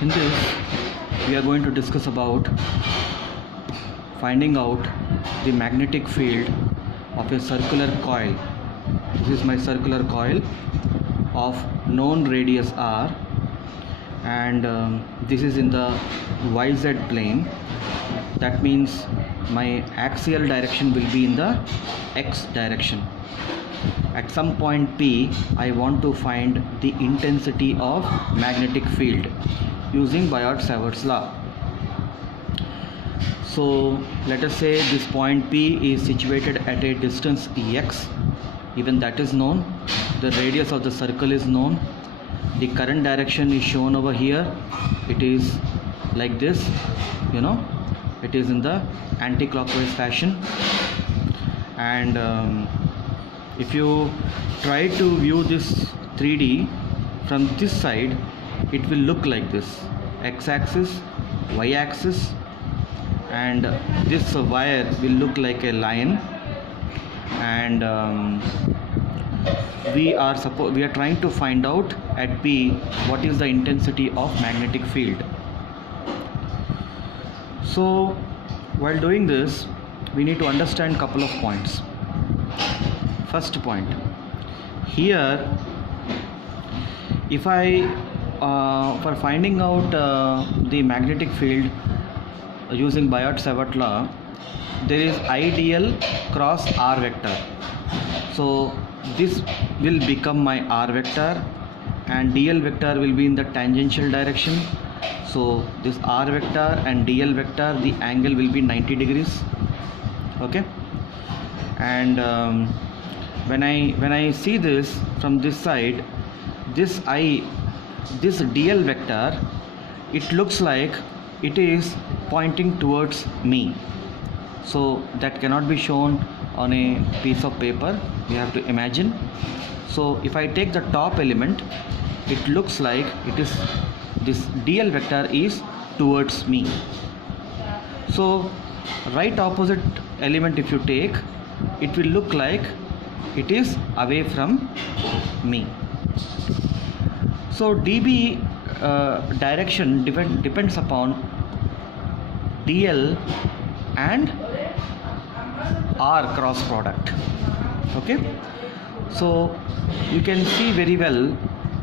In this, we are going to discuss about finding out the magnetic field of a circular coil. This is my circular coil of known radius r, and this is in the YZ plane. That means my axial direction will be in the x direction. At some point P, I want to find the intensity of magnetic field using Biot-Savart's law. So let us say this point P is situated at a distance x, even that is known. The radius of the circle is known. The current direction is shown over here. It is like this, it is in the anti-clockwise fashion. And if you try to view this 3D from this side, it will look like this: x-axis, y-axis, and this wire will look like a line. And we are trying to find out at P what is the intensity of magnetic field. So while doing this, we need to understand couple of points. First point, here if I for finding out the magnetic field using Biot-Savart law, there is ideal cross r vector. So this will become my r vector, and dl vector will be in the tangential direction. So this r vector and dl vector, the angle will be 90 degrees. Okay, and when I see this from this side, this dl vector, it looks like it is pointing towards me. So that cannot be shown on a piece of paper. You have to imagine. So if I take the top element, it looks like this dl vector is towards me. So right opposite element, if you take, it will look like it is away from me. So dB direction depends upon dl and r cross product. Okay, so you can see very well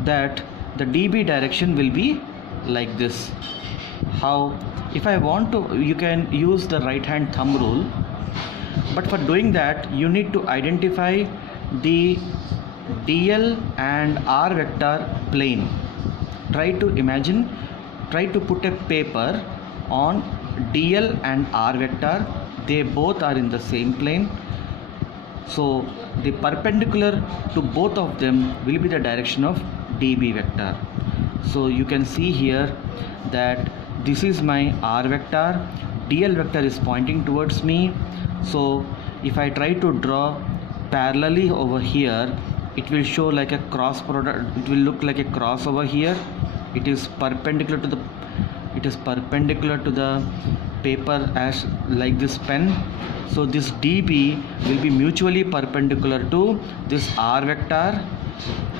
that the dB direction will be like this. How? If I want to, you can use the right hand thumb rule, but for doing that you need to identify the dl and r vector plane. Try to put a paper on dl and r vector. They both are in the same plane, so the perpendicular to both of them will be the direction of dB vector. So you can see here that this is my r vector, dl vector is pointing towards me. So if I try to draw parallelly over here, it will show like a cross product. It will look like a cross over here. It is perpendicular to the paper as like this pen. So this dB will be mutually perpendicular to this r vector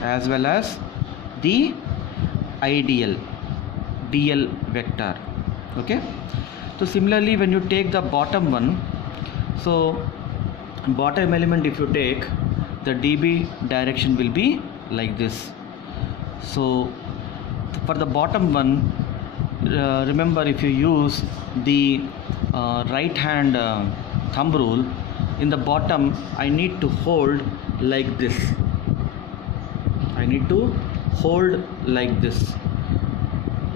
as well as the ideal dl vector. Okay, so similarly when you take the bottom one, so bottom element, if you take, the dB direction will be like this. So for the bottom one, remember, if you use the right hand thumb rule, in the bottom I need to hold like this.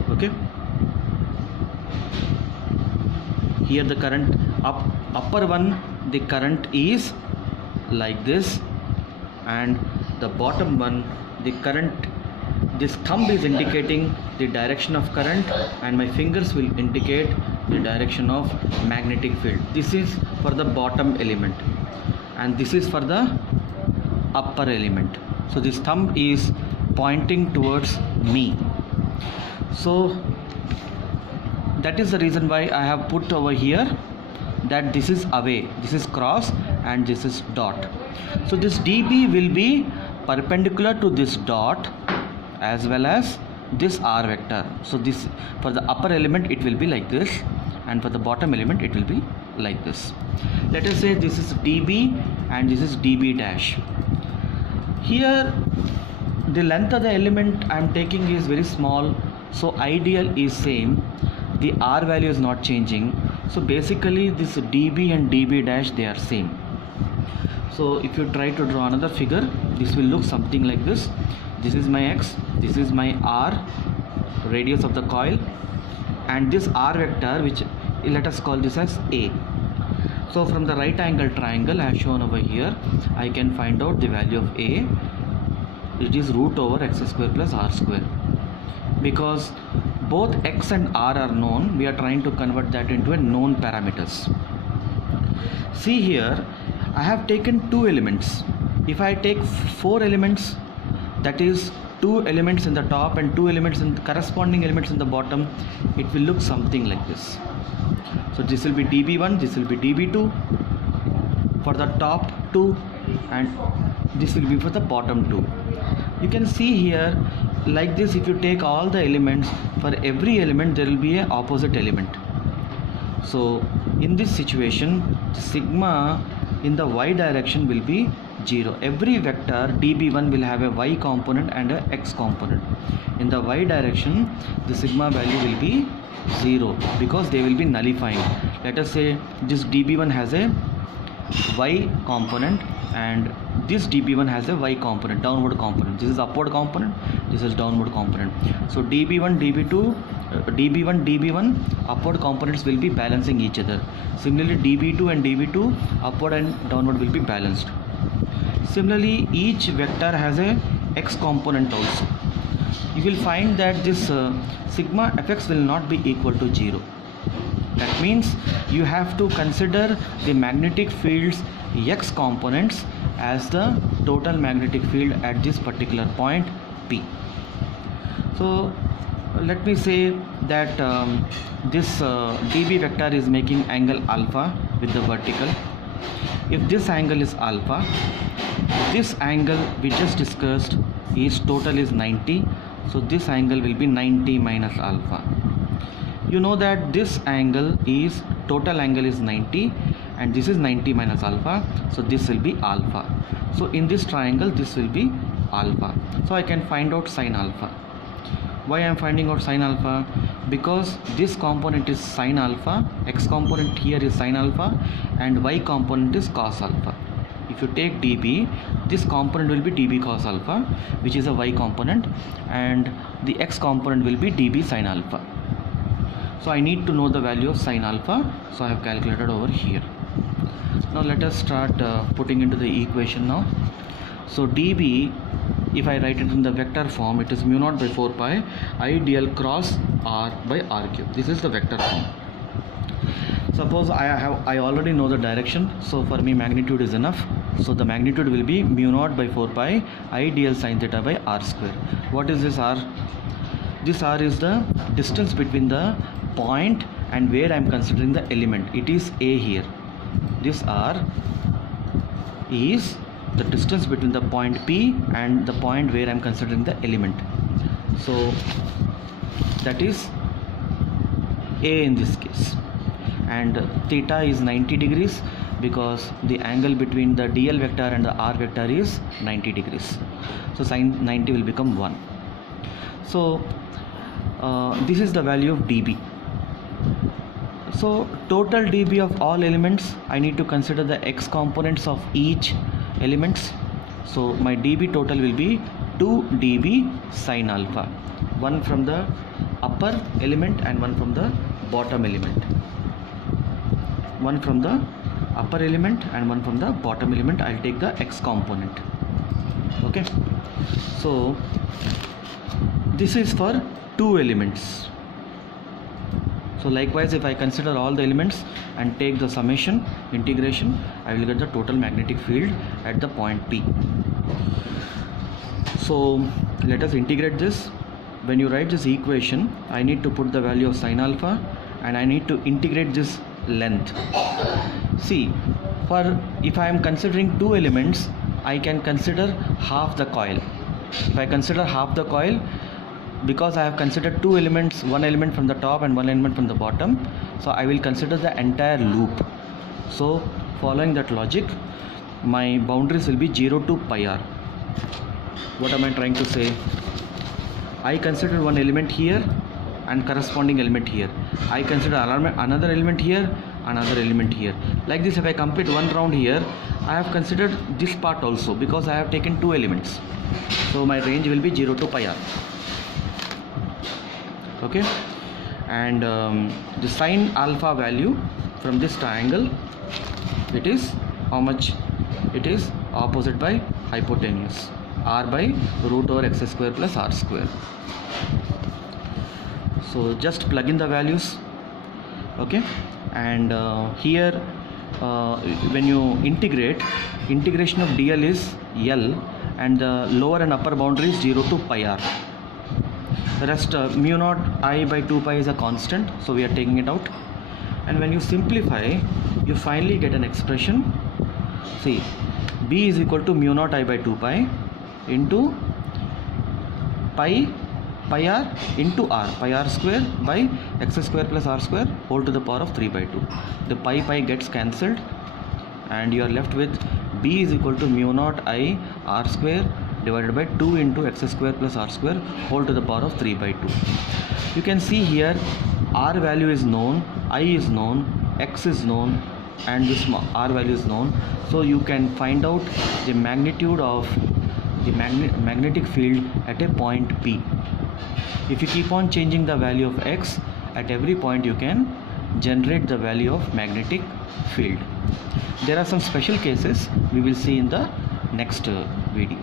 Okay, here the current upper one, the current is like this, and the bottom one, the current, this thumb is indicating the direction of current, and my fingers will indicate the direction of magnetic field. This is for the bottom element, and this is for the upper element. So this thumb is pointing towards me. So that is the reason why I have put over here that this is away, this is cross, and this is dot. So this dB will be perpendicular to this dot as well as this r vector. So this, for the upper element it will be like this, and for the bottom element it will be like this. Let us say this is dB and this is dB dash. Here the length of the element I am taking is very small, so ideal is same, the r value is not changing. So basically this dB and dB dash, they are same. So if you try to draw another figure, this will look something like this. This is my x, this is my r, radius of the coil, and this r vector, which let us call this as a. So from the right angle triangle I have shown over here, I can find out the value of a. It is root over x square plus r square. Because both x and r are known, we are trying to convert that into a known parameters. See here, I have taken two elements. If I take four elements, that is two elements in the top and two elements in the corresponding elements in the bottom, it will look something like this. So this will be dB1, this will be dB2 for the top two, and this will be for the bottom two. You can see here like this, if you take all the elements, for every element there will be an opposite element. So in this situation, sigma in the y direction will be 0. Every vector dB1 will have a y component and a x component. In the y direction, the sigma value will be 0 because they will be nullifying. Let us say this dB1 has a y component and this dB1 has a y component, downward component. This is upward component, this is downward component. So dB1, dB1 upward components will be balancing each other. Similarly dB2 and dB2 upward and downward will be balanced. Similarly each vector has a x component also. You will find that this sigma fx will not be equal to 0. That means you have to consider the magnetic field's x components as the total magnetic field at this particular point P. So let me say that this dB vector is making angle alpha with the vertical. If this angle is alpha, this angle we just discussed is total is 90. So this angle will be 90 minus alpha. You know that this angle is, total angle is 90 and this is 90 minus alpha, so this will be alpha. So in this triangle this will be alpha. So I can find out sine alpha. Why I am finding out sine alpha? Because this component is sine alpha, x component here is sine alpha, and y component is cos alpha. If you take dB, this component will be dB cos alpha, which is a y component, and the x component will be dB sine alpha. So I need to know the value of sine alpha, so I have calculated over here. Now let us start putting into the equation now. So dB, if I write it in the vector form, it is mu naught by 4 pi I dl cross r by r cube. This is the vector form. Suppose I already know the direction, so for me magnitude is enough. So the magnitude will be mu naught by 4 pi I dl sin theta by r square. What is this r? This r is the distance between the point and where I am considering the element. It is a here. This r is the distance between the point P and the point where I am considering the element. So that is a in this case, and theta is 90 degrees because the angle between the dl vector and the r vector is 90 degrees. So sin 90 will become 1. So this is the value of dB. So total dB of all elements, I need to consider the x components of each elements. So my dB total will be 2 dB sin alpha, one from the upper element and one from the bottom element. One from the upper element and one from the bottom element. I'll take the x component. Okay, so this is for two elements. So likewise, if I consider all the elements and take the summation integration, I will get the total magnetic field at the point P. So let us integrate this. When you write this equation, I need to put the value of sin alpha and I need to integrate this length. See, if I am considering two elements, I can consider half the coil. If I consider half the coil, because I have considered two elements, one element from the top and one element from the bottom, so I will consider the entire loop. So following that logic, my boundaries will be 0 to pi r. What am I trying to say? I consider one element here and corresponding element here. I consider another element here, another element here. Like this, if I complete one round here, I have considered this part also because I have taken two elements. So my range will be 0 to pi r. Okay, and the sine alpha value from this triangle, it is how much? It is opposite by hypotenuse, r by root over x square plus r square. So just plug in the values. Okay, and here when you integrate, integration of dl is L, and the lower and upper boundary is 0 to pi r. The rest mu naught I by 2 pi is a constant, so we are taking it out. And when you simplify, you finally get an expression. See, b is equal to mu naught I by 2 pi into pi r into r, pi r square by x square plus r square whole to the power of 3 by 2. The pi gets cancelled and you are left with b is equal to mu naught I r square divided by 2 into x square plus r square whole to the power of 3 by 2. You can see here r value is known, I is known, x is known, and this r value is known. So you can find out the magnitude of the magnetic field at a point P. If you keep on changing the value of x at every point, you can generate the value of magnetic field. There are some special cases we will see in the next video.